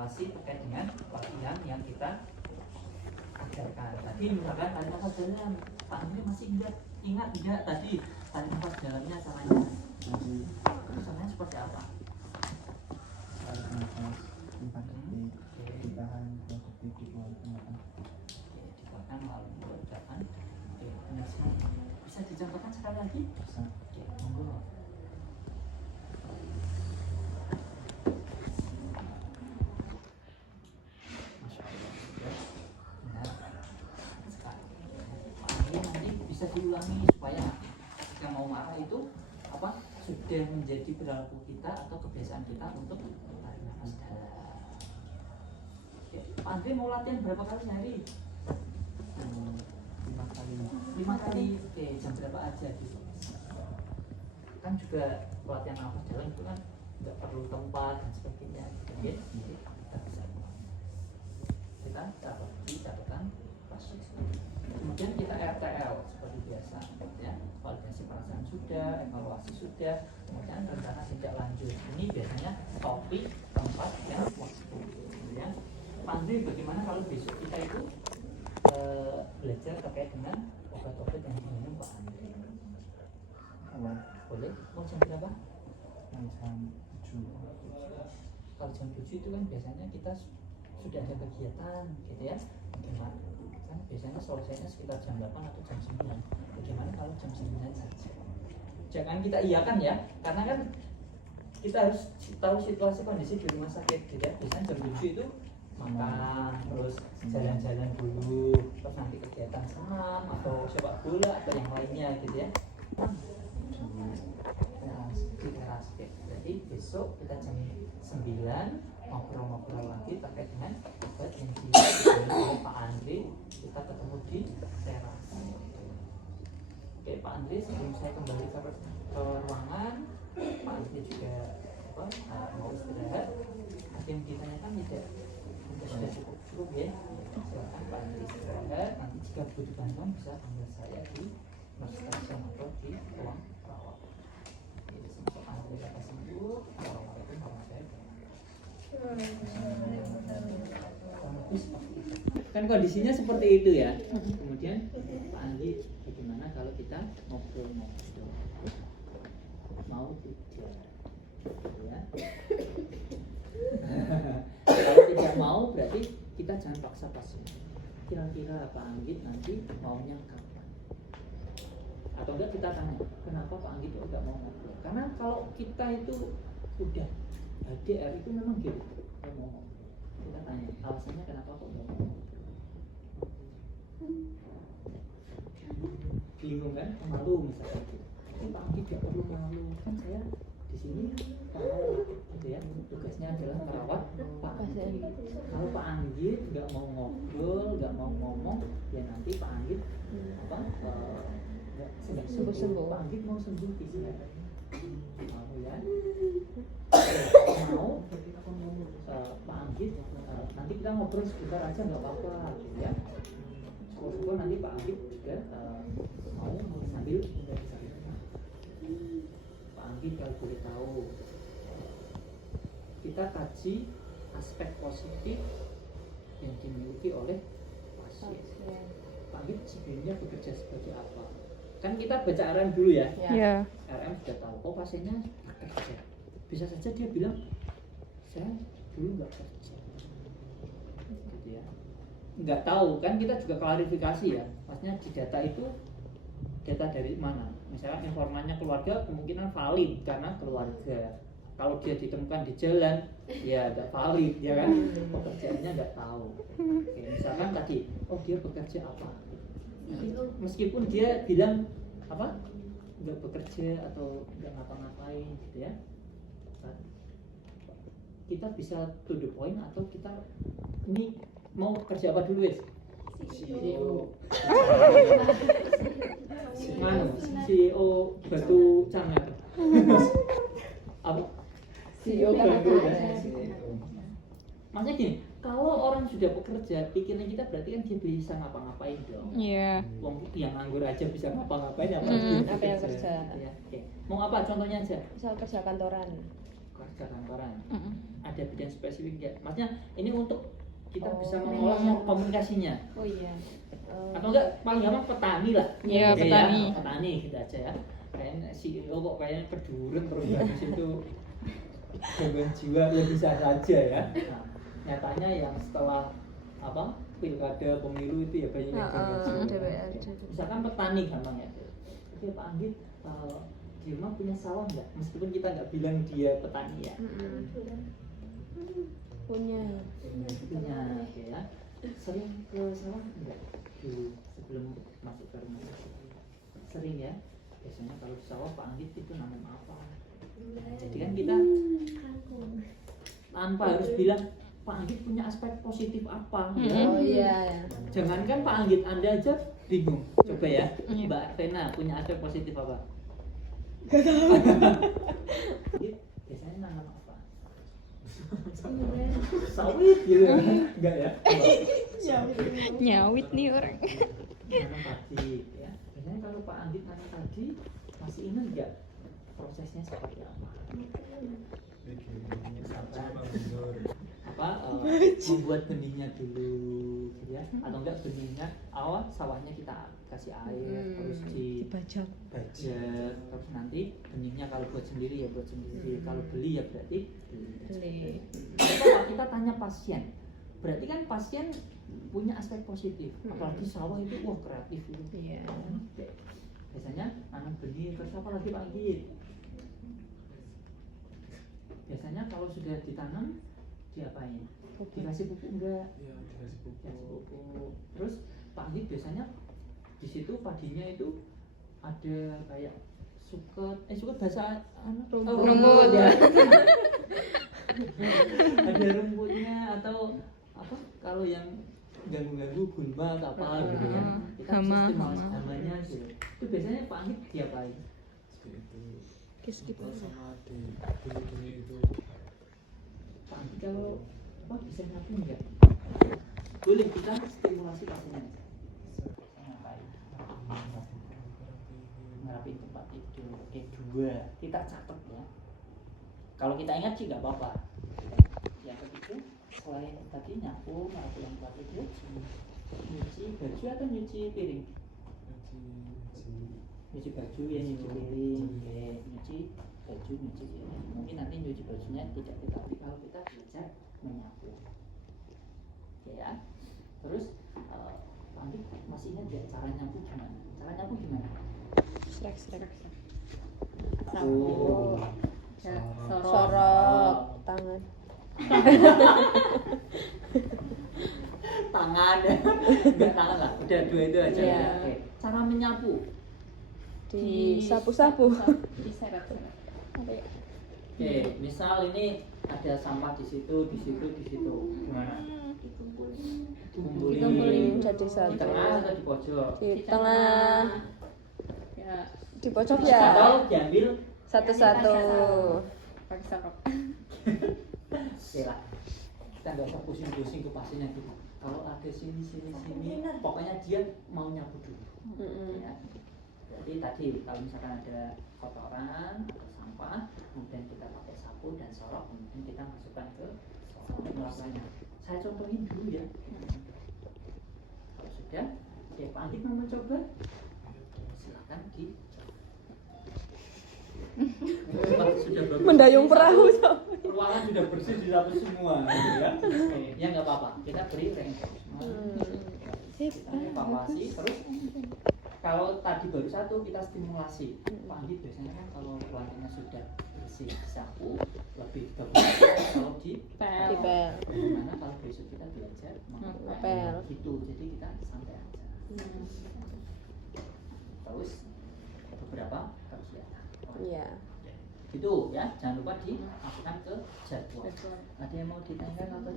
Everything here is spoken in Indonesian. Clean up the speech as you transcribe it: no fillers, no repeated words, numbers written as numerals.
evaluasi terkait dengan latihan yang kita ajarkan. Tadi misalkan tarik nafas dalam, Pak Andri masih ingat enggak tadi tarik nafas dalamnya caranya? Itu caranya seperti apa? Tarik nafas 4 detik, ditahan 2 detik, dikeluarkan. Dikeluarkan melalui keluarkan. Benar sekali. Bisa dicontohkan sekali lagi? Bisa. Monggo. Bisa diulangi supaya yang mau marah itu apa sudah menjadi perilaku kita atau kebiasaan kita untuk tarik nafas dalam. Pak Andri mau latihan berapa kali sehari? 5 kali. 5 kali. Oke, jam berapa aja gitu? Kan juga pelatihan nafas dalam itu kan nggak perlu tempat dan sebagainya. Oke, jadi kita bisa kita catatan kasus. Kemudian kita RTL seperti biasa, ya. Validasi perasaan sudah, evaluasi sudah, kemudian rencana tindak lanjut. Ini biasanya topik, tempat, dan waktu. Ya. Pak Andri, bagaimana kalau besok kita itu belajar terkait dengan obat-obat yang diminum Pak Andri? Boleh? Mau jam berapa? Jam 7. Kalau jam 7 itu kan biasanya kita sudah ada kegiatan, gitu ya. Bagaimana? Kan biasanya selesainya sekitar jam 8 atau jam 9. Bagaimana kalau jam 9 saja? Jangan kita iyakan ya, karena kan kita harus tahu situasi kondisi di rumah sakit, gitu ya. Biasanya jam 7 itu makan, terus jalan-jalan dulu, terus nanti kegiatan senam atau sepak bola atau yang lainnya, gitu ya. Di teras, jadi besok kita jam 9 ngobrol-ngobrol lagi terkait dengan obat yang diberikan oleh Pak Andri. Kita ketemu di teras. Oke, Pak Andri, sebelum saya kembali ke ruangan, Pak Andri juga mau istirahat. Ada yang ditanyakan tidak? Sudah cukup ya. Silakan Pak Andri istirahat. Nanti jika butuh bantuan bisa panggil saya di Merstation atau di ruang perawat. Jadi semoga Pak Andri dapat sembuh. Assalamualaikum warahmatullahi wabarakatuh. Kan kondisinya seperti itu ya. Kemudian Pak Andi, bagaimana kalau kita ngobrol-ngobrol? Mau tidak? Ya. Kalau tidak mau berarti kita jangan paksa-paksa. Kira-kira Pak Anggit nanti maunya kapan? Atau enggak kita tanya, kenapa Pak Anggit kok enggak mau ngobrol? Karena kalau kita itu udah HDR itu memang gitu, nggak mau ngobrol. Kita tanya alasannya kenapa kok nggak mau. Bingung kan? Malu misalnya. Pak Anggit tidak perlu malu, kan saya di sini perawat, gitu ya. Tugasnya adalah merawat Pak Anggit. Kalau Pak Anggit nggak mau ngobrol, nggak mau ngomong, ya nanti Pak Anggit nggak sembuh. Pak Anggit mau sembuh bisa. Mau ya? Mau Pak Anggit nanti kita ngobrol sebentar aja nggak apa-apa, gitu ya. Syukur nanti Pak Anggit juga mau sambil Pak Anggit kalau boleh tahu, kita kaji aspek positif yang dimiliki oleh pasien. Pak Anggit sebelumnya bekerja sebagai apa? Kan kita baca RM dulu ya. Yeah. RM sudah tahu, oh pasiennya bekerja. Bisa saja dia bilang, saya dulu nggak kerja, gitu ya. Nggak tahu, kan kita juga klarifikasi ya. Maksudnya di data itu data dari mana? Misalnya informannya keluarga kemungkinan valid karena keluarga. Kalau dia ditemukan di jalan, ya nggak valid, ya kan? Pekerjaannya nggak tahu. Oke, misalkan tadi, oh dia bekerja apa? Meskipun dia bilang apa? Nggak bekerja atau nggak ngapa-ngapain, gitu ya. Kita bisa to the point atau kita ini mau kerja apa dulu wes? CEO. Mana? CEO Batu Cangar. Apa? CEO Batu Cangar. Maksudnya gini, kalau orang sudah bekerja, pikirnya kita berarti kan dia bisa ngapa-ngapain dong. Iya. Wong yang nganggur aja bisa ngapa-ngapain, apa yang kerja? Ya, oke. Mau apa contohnya aja? Misal kerja kantoran. warga kantoran. Mm-mm. Ada bidang spesifik nggak? Maksudnya ini untuk kita bisa Oh, mengolah manajer. komunikasinya. Oh iya. Atau enggak paling gampang petani lah. Iya, Ya, petani. petani gitu aja ya. Kayaknya CEO kok kayaknya keduren terus habis itu gangguan jiwa ya bisa saja ya. Nah, nyatanya yang setelah apa pilkada pemilu itu ya banyak yang gangguan jiwa. DPR. Misalkan petani gampang ya. Oke Pak Anggit, di rumah punya sawah nggak? Meskipun kita nggak bilang dia petani ya. Punya. Punya ya. Sering ke sawah enggak? Dulu sebelum masuk ke rumah sakit. Sering ya. Biasanya kalau di sawah Pak Anggit itu nanam apa? Jadi kan kita tanpa harus bilang Pak Anggit punya aspek positif apa ya. Oh iya. Jangankan Pak Anggit, Anda aja bingung. Coba ya, Iya. Mbak Tena punya aspek positif apa? Anggit biasanya nanam apa? Sawit gitu. Enggak ya? Nyawit nih orang. Nanam padi ya. Biasanya kalau Pak Anggit nanam padi masih ingat nggak prosesnya seperti apa? Membuat benihnya dulu gitu ya, atau enggak benihnya awal sawahnya kita kasih air terus Dibajak. dibajak, terus nanti benihnya kalau buat sendiri ya buat sendiri, kalau beli ya berarti beli. Kalau kita tanya pasien, berarti kan pasien punya aspek positif, apalagi sawah itu wah kreatif itu. Iya. Biasanya nanam benih, terus apa lagi Pak Anggit? Biasanya kalau sudah ditanam diapain? Dikasih pupuk enggak? Iya, dikasih Dikasih pupuk. pupuk. Terus Pak Anggit biasanya di situ padinya itu ada kayak suket bahasa Rumput. ya. Ada rumputnya atau apa kalau yang ganggu-ganggu gulma atau apa gitu kan. Kita Hama, sistem hama. hamanya gitu. Itu biasanya Pak Anggit diapain? Seperti itu. Skip. Sama di dulu itu. Pak Anggit kalau apa bisa nyapu enggak? Boleh kita stimulasi pasiennya. Ngapain? Ngerapin tempat tidur. Oke, 2 kita catat ya. Kalau kita ingat sih nggak apa-apa. Yang ketiga selain tadi nyapu, ngerapiin tempat tidur, nyuci baju atau nyuci piring? Nyuci baju ya, nyuci piring, oke, nyuci baju, nyuci piring. Mungkin nanti nyuci bajunya tidak, tetapi kalau kita belajar menyapu, oke ya. Terus Pak Anggit masih ingat nggak cara nyapu gimana? Cara nyapu gimana? Srek. Sapu. Ya, Sorok. Tangan. Tangan enggak tangan lah, udah 2 itu aja. Iya. Oke. Cara menyapu Di sapu-sapu. Diseret-seret. Apa ya? oke, misal ini ada sampah di situ, di situ, di situ, gimana? Dikumpulin jadi Di satu. tengah atau di pojok? Di tengah. Ya, Di pojok ya. Atau diambil Satu-satu. pakai sarap. oke lah, kita nggak usah pusing-pusing ke pasiennya gitu. Kalau ada sini, pokoknya dia mau nyapu dulu. Ya. Jadi tadi kalau misalkan ada kotoran atau sampah, kemudian kita pakai sapu dan sorok, kemudian kita masukkan ke melakukannya. Saya contohin dulu ya. Kalau sudah, oke, Pak Anggit mau mencoba, silakan di. Sudah bagus. Mendayung perahu. Ruangan sudah bersih, disapu semua, gitu ya. Oke, ya nggak apa-apa. Kita beri reinforcement, kita evaluasi, terus kalau tadi baru satu kita stimulasi. Pak Anggit biasanya kan kalau ruangannya sudah bersih disapu lebih bagus kalau di Di pel. Gimana kalau besok kita belajar Ngepel. gitu, jadi kita santai aja. Terus beberapa kegiatan. Iya. Gitu ya, jangan lupa dimasukkan ke jadwal. Ada yang mau ditanyakan atau